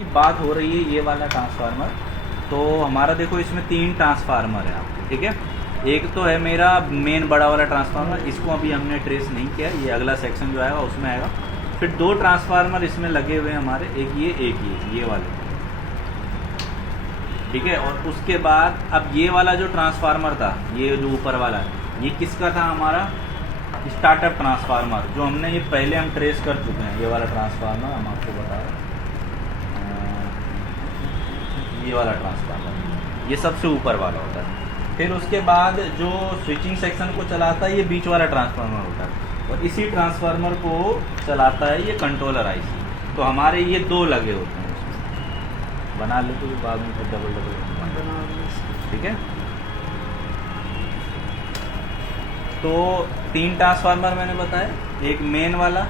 की बात हो रही है ये वाला ट्रांसफार्मर, तो हमारा देखो इसमें 3 ट्रांसफार्मर है आपको, ठीक है। एक तो है मेरा मेन बड़ा वाला ट्रांसफार्मर, इसको अभी हमने ट्रेस नहीं किया, ये अगला सेक्शन जो आएगा उसमें आएगा। फिर 2 ट्रांसफार्मर इसमें लगे हुए हैं हमारे, एक ये वाले, ठीक है। और उसके बाद अब ये वाला जो ट्रांसफार्मर था, ये जो ऊपर वाला है, ये किसका था? हमारा स्टार्टअप ट्रांसफार्मर, जो हमने ये पहले हम ट्रेस कर चुके हैं। ये वाला ट्रांसफार्मर हम आपको बता रहे हैं, ये वाला ट्रांसफार्मर, ये सबसे ऊपर वाला होता है। फिर उसके बाद जो स्विचिंग सेक्शन को चलाता है ये बीच वाला ट्रांसफार्मर होता है, और इसी ट्रांसफार्मर को चलाता है ये कंट्रोलर आईसी। तो हमारे ये 2 लगे होते हैं उसमें, बना लेते तो बाद में फिर डबल, ठीक है। तो 3 ट्रांसफार्मर मैंने बताया, एक मेन वाला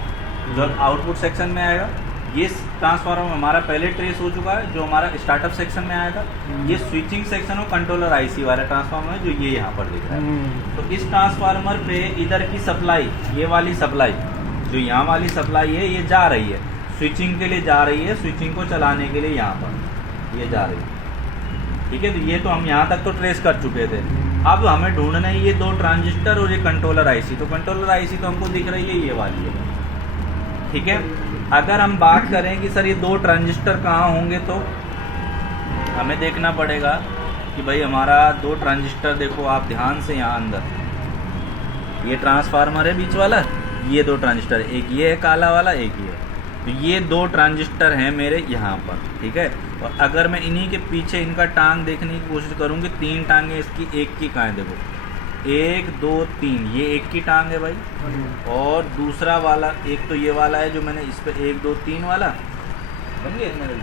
जो आउटपुट सेक्शन में आएगा, ये ट्रांसफार्मर हमारा पहले ट्रेस हो चुका है जो हमारा स्टार्टअप सेक्शन में आया था। ये स्विचिंग सेक्शन और कंट्रोलर आईसी वाला ट्रांसफार्मर है जो ये यहाँ पर दिख रहा है। तो इस ट्रांसफार्मर पे इधर की सप्लाई, ये वाली सप्लाई जो यहाँ वाली सप्लाई है, ये जा रही है स्विचिंग के लिए, जा रही है स्विचिंग को चलाने के लिए, यहाँ पर ये जा रही है, ठीक है। तो ये तो हम यहाँ तक तो ट्रेस कर चुके थे। अब हमें ढूंढना है ये 2 ट्रांजिस्टर और ये कंट्रोलर आईसी। तो कंट्रोलर आईसी तो हमको दिख रही है ये वाली है, ठीक है। अगर हम बात करें कि सर ये 2 ट्रांजिस्टर कहाँ होंगे, तो हमें देखना पड़ेगा कि भाई हमारा 2 ट्रांजिस्टर, देखो आप ध्यान से यहाँ अंदर ये ट्रांसफार्मर है बीच वाला, ये 2 ट्रांजिस्टर, एक ये है काला वाला, एक ये। तो ये 2 ट्रांजिस्टर हैं मेरे यहाँ पर, ठीक है। और अगर मैं इन्हीं के पीछे इनका टांग देखने की कोशिश करूँगी, 3 टांगे इसकी, एक की कहाँ है, देखो 1 2 3, ये एक की टांग है भाई। और दूसरा वाला एक तो ये वाला है जो मैंने इस पे 1 2 3 वाला बन गया मेरे,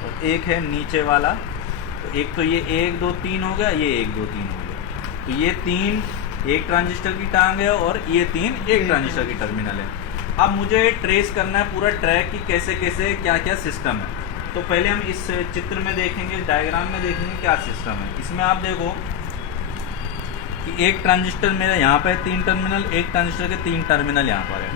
और एक है नीचे वाला। तो एक तो ये 1 2 3 हो गया, ये 1 2 3 हो गया। तो ये 3 एक ट्रांजिस्टर की टांग है और ये 3 एक ट्रांजिस्टर की टर्मिनल है। अब मुझे ट्रेस करना है पूरा ट्रैक की कैसे कैसे क्या क्या सिस्टम है। तो पहले हम इस चित्र में देखेंगे, डायग्राम में देखेंगे क्या सिस्टम है। इसमें आप देखो कि एक ट्रांजिस्टर मेरा यहाँ पे 3 टर्मिनल, एक ट्रांजिस्टर के 3 टर्मिनल यहाँ पर है।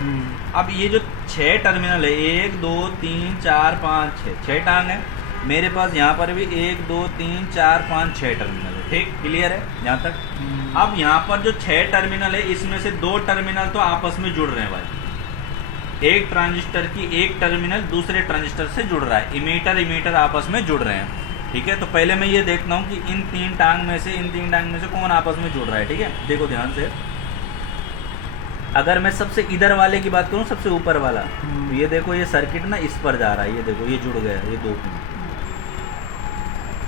अब ये जो 6 टर्मिनल है, 1 2 3 4 5 6 टांग है मेरे पास। यहाँ पर भी 1 2 3 4 5 6 टर्मिनल है, ठीक, क्लियर है यहाँ तक। अब यहाँ पर जो 6 टर्मिनल है, इसमें से 2 टर्मिनल तो आपस में जुड़ रहे हैं भाई। एक ट्रांजिस्टर की एक टर्मिनल दूसरे ट्रांजिस्टर से जुड़ रहा है, इमीटर आपस में जुड़ रहे हैं, ठीक है। तो पहले मैं ये देखता हूँ कि इन 3 टांग में से कौन आपस में जुड़ रहा है, ठीक है। देखो ध्यान से, अगर मैं सबसे इधर वाले की बात करूँ, सबसे ऊपर वाला, तो ये देखो ये सर्किट ना इस पर जा रहा है, ये देखो ये जुड़ गया, ये 2 पिन।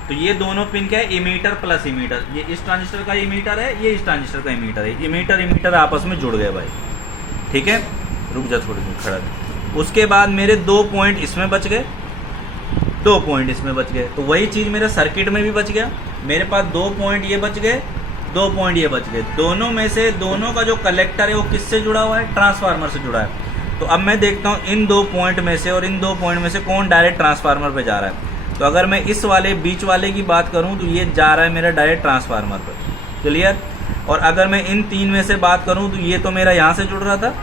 तो ये दोनों पिन क्या है, इमीटर प्लस इमीटर। ये इस ट्रांजिस्टर का इमीटर है, ये इस ट्रांजिस्टर का इमीटर है, इमीटर आपस में जुड़ गए भाई, ठीक है। रुक जा थोड़ी देर, खड़ा रह। उसके बाद मेरे 2 पॉइंट इसमें बच गए, 2 पॉइंट इसमें बच गए। तो वही चीज़ मेरे सर्किट में भी बच गया, मेरे पास 2 पॉइंट ये बच गए, 2 पॉइंट ये बच गए। दोनों में से दोनों का जो कलेक्टर है वो किससे जुड़ा हुआ है, ट्रांसफार्मर से जुड़ा है। तो अब मैं देखता हूँ इन 2 पॉइंट में से और इन 2 पॉइंट में से कौन डायरेक्ट ट्रांसफार्मर पे जा रहा है। तो अगर मैं इस वाले बीच वाले की बात करूँ तो ये जा रहा है मेरा डायरेक्ट ट्रांसफार्मर पर, क्लियर। और अगर मैं इन 3 में से बात करूँ तो ये तो मेरा यहाँ से जुड़ रहा था।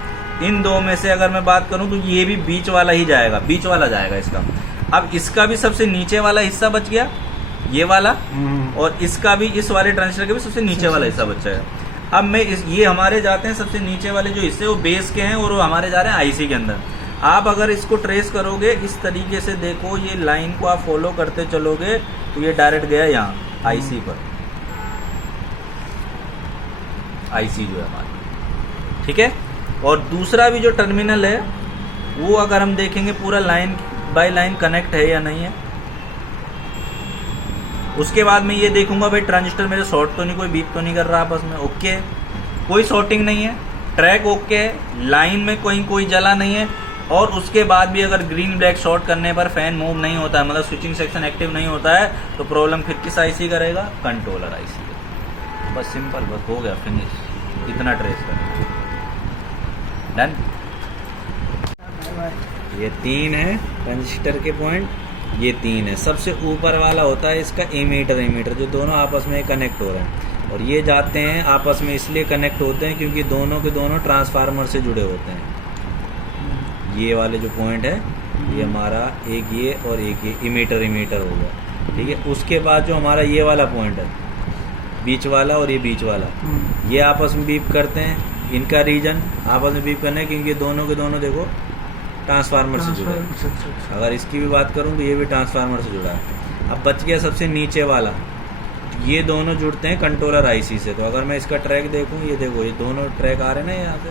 इन 2 में से अगर मैं बात करूं तो ये भी बीच वाला ही जाएगा, बीच वाला जाएगा इसका। अब इसका भी सबसे नीचे वाला हिस्सा बच गया, ये वाला, और इसका भी, इस वाले ट्रांजिस्टर का भी सबसे नीचे वाला हिस्सा बचा है। अब मैं ये हमारे जाते हैं सबसे नीचे वाले जो हिस्से, वो बेस के हैं और वो हमारे जा रहे हैं आईसी के अंदर। आप अगर इसको ट्रेस करोगे इस तरीके से, देखो ये लाइन को आप फॉलो करते चलोगे तो ये डायरेक्ट गया यहाँ आईसी पर, आईसी जो है हमारी, ठीक है। और दूसरा भी जो टर्मिनल है वो अगर हम देखेंगे पूरा लाइन बाय लाइन कनेक्ट है या नहीं है। उसके बाद मैं ये देखूंगा भाई ट्रांजिस्टर मेरे शॉर्ट तो नहीं, कोई बीप तो नहीं कर रहा आपस में, ओके है, कोई शॉर्टिंग नहीं है, ट्रैक ओके है, लाइन में कोई जला नहीं है। और उसके बाद भी अगर ग्रीन ब्लैक शॉर्ट करने पर फैन मूव नहीं होता है, मतलब स्विचिंग सेक्शन एक्टिव नहीं होता है, तो प्रॉब्लम फिर किस आईसी करेगा, कंट्रोलर आईसी। बस सिंपल, बस हो गया, फिनिश, इतना ट्रेस करें, डन। ये 3 है ट्रांजिस्टर के पॉइंट, ये 3 है। सबसे ऊपर वाला होता है इसका इमीटर, जो दोनों आपस में कनेक्ट हो रहे हैं। और ये जाते हैं आपस में इसलिए कनेक्ट होते हैं क्योंकि दोनों के दोनों ट्रांसफार्मर से जुड़े होते हैं। ये वाले जो पॉइंट है ये हमारा एक ये और एक ये इमीटर हो गया, ठीक है। उसके बाद जो हमारा ये वाला पॉइंट है बीच वाला और ये बीच वाला, ये आपस में बीप करते हैं। इनका रीजन आपस में बीप करना है क्योंकि ये दोनों के दोनों देखो ट्रांसफार्मर से जुड़े हैं। अगर इसकी भी बात करूँ तो ये भी ट्रांसफार्मर से जुड़ा है। अब बच गया सबसे नीचे वाला, ये दोनों जुड़ते हैं कंट्रोलर आईसी से। तो अगर मैं इसका ट्रैक देखूँ, ये देखो ये दोनों ट्रैक आ रहे हैं ना यहाँ से,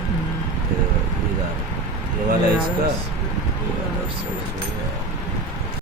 ये वाला इसका, ये वाला इसका।